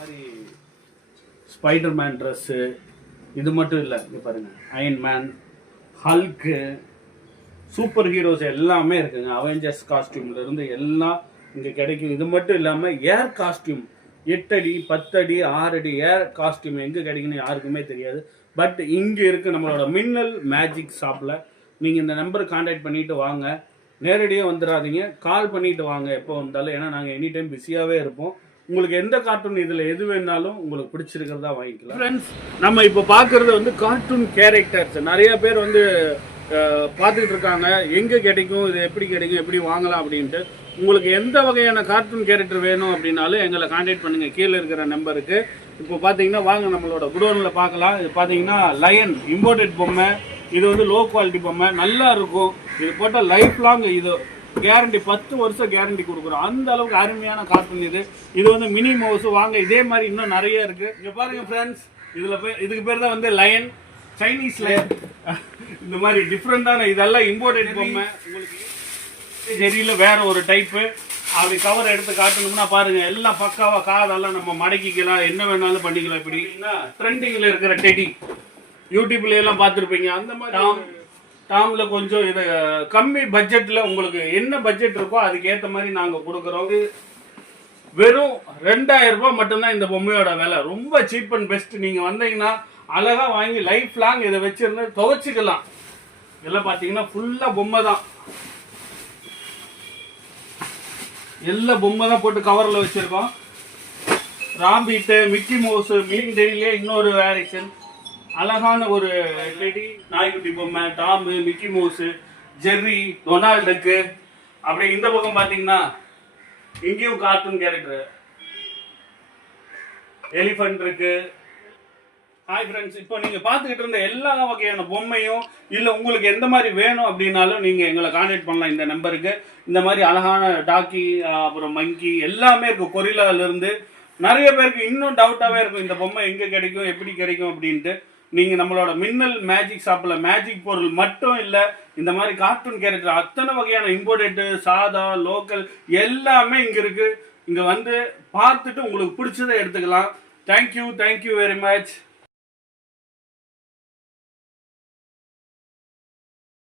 மாதிரி Spiderman dress இது மட்டும் இல்லை, இங்கே பாருங்கள், அயன்மேன், ஹல்க்கு, சூப்பர் ஹீரோஸ் எல்லாமே இருக்குங்க. அவெஞ்சர்ஸ் காஸ்டியூம்லேருந்து எல்லாம் இங்கே கிடைக்கும். இது மட்டும் இல்லாமல் ஏர் காஸ்டியூம் 8 அடி 10 அடி 6 அடி ஏர் காஸ்டியூம் எங்கே கிடைக்குன்னு யாருக்குமே தெரியாது. பட் இங்கே இருக்குது நம்மளோட மின்னல் மேஜிக் ஷாப்பில். நீங்கள் இந்த நம்பருக்கு கான்டாக்ட் பண்ணிவிட்டு வாங்க, நேரடியாக வந்துடாதீங்க, கால் பண்ணிவிட்டு வாங்க எப்போ வந்தாலும். ஏன்னா நாங்கள் எனி டைம் பிஸியாகவே இருப்போம். உங்களுக்கு எந்த கார்ட்டூன் இதில் எது வேணாலும் உங்களுக்கு பிடிச்சிருக்கிறதா வாங்கிக்கலாம். ஃப்ரெண்ட்ஸ், நம்ம இப்போ பார்க்குறது வந்து கார்ட்டூன் கேரக்டர்ஸ். நிறைய பேர் வந்து பார்த்துக்கிட்டு இருக்காங்க, எங்கே கிடைக்கும், இது எப்படி கிடைக்கும், எப்படி வாங்கலாம் அப்படின்ட்டு. உங்களுக்கு எந்த வகையான கார்ட்டூன் கேரக்டர் வேணும் அப்படின்னாலும் எங்களை கான்டாக்ட் பண்ணுங்கள் கீழே இருக்கிற நம்பருக்கு. இப்போ பார்த்தீங்கன்னா வாங்க நம்மளோட குடோனில் பார்க்கலாம். இது பார்த்தீங்கன்னா லயன் இம்போர்ட்டட் பொம்மை. இது வந்து லோ குவாலிட்டி பொம்மை, நல்லா இருக்கும். இது போட்டால் லைஃப் லாங், இது கேரண்டி 10 வருஷம் கேரண்டி கொடுக்குறோம். அந்த அளவுக்கு அருமையான கார்ட்டூன் இது. இது வந்து மினி மவுஸ். வாங்க, இதே மாதிரி இன்னும் நிறைய இருக்கு. இங்க பாருங்க ஃப்ரெண்ட்ஸ், இதுக்கு பேர் தான் வந்து லயன், சைனீஸ் லயன். இந்த மாதிரி டிஃப்ரெண்டான இதெல்லாம் இம்போர்ட்டட் பொம்மை. உங்களுக்கு ஜெரியில வேற ஒரு டைப்பு. அப்படி கவர் எடுத்து காட்டணும்னா பாருங்க, எல்லாம் பக்காவா காதெல்லாம் நம்ம மடக்கிக்கலாம், என்ன வேணாலும் பண்ணிக்கலாம். இப்படி ட்ரெண்டிங்ல இருக்கிற டெடி யூடியூப்ல எல்லாம் பார்த்துருப்பீங்க. அந்த மாதிரி டாம்ல கொஞ்சம் இது கம்மி பட்ஜெட்டில் உங்களுக்கு என்ன பட்ஜெட் இருக்கோ அதுக்கு ஏற்ற மாதிரி நாங்கள் கொடுக்குறோம். வெறும் 2000 ரூபாய் மட்டும்தான் இந்த பொம்மையோட விலை. ரொம்ப சீப் அண்ட் பெஸ்ட். நீங்கள் வந்தீங்கன்னா அழகாக வாங்கி லைஃப் லாங் இதை வச்சிருந்து துவைச்சிக்கலாம். இதெல்லாம் பார்த்தீங்கன்னா ஃபுல்லாக பொம்மை தான், எல்லா பொம்மை தான் போட்டு கவரில் வச்சுருக்கோம். ராம்பிட்டு, மிக்கி மவுஸ், மீன் டெய்லியே இன்னொரு வேரியேஷன், அழகான ஒரு டெடி, நாய்க்குட்டி பொம்மை, டாமு, மிக்கி மவுஸ், ஜெர்ரி, டொனால்டுக்கு. அப்படியே இந்த பக்கம் பார்த்தீங்கன்னா இங்கேயும் கார்ட்டூன் கேரக்டர் எலிஃபண்ட் இருக்கு. ஹாய் ஃப்ரெண்ட்ஸ், இப்போ நீங்கள் பார்த்துக்கிட்டு இருந்த எல்லா வகையான பொம்மையும் இல்லை உங்களுக்கு எந்த மாதிரி வேணும் அப்படின்னாலும் நீங்கள் எங்களை கான்டாக்ட் பண்ணலாம் இந்த நம்பருக்கு. இந்த மாதிரி அழகான டாக்கி, அப்புறம் மங்கி எல்லாமே இருக்குது. கொரில்லாவிலேருந்து நிறைய பேருக்கு இன்னும் டவுட்டாகவே இருக்கும், இந்த பொம்மை எங்கே கிடைக்கும், எப்படி கிடைக்கும் அப்படின்ட்டு. நீங்கள் நம்மளோட மின்னல் மேஜிக் ஷாப்பில் மேஜிக் பொருள் மட்டும் இல்லை, இந்த மாதிரி கார்ட்டூன் கேரக்டர் அத்தனை வகையான இம்போர்ட்டடு, சாதா, லோக்கல் எல்லாமே இங்கே இருக்குது. இங்கே வந்து பார்த்துட்டு உங்களுக்கு பிடிச்சதை எடுத்துக்கலாம். Thank you very much.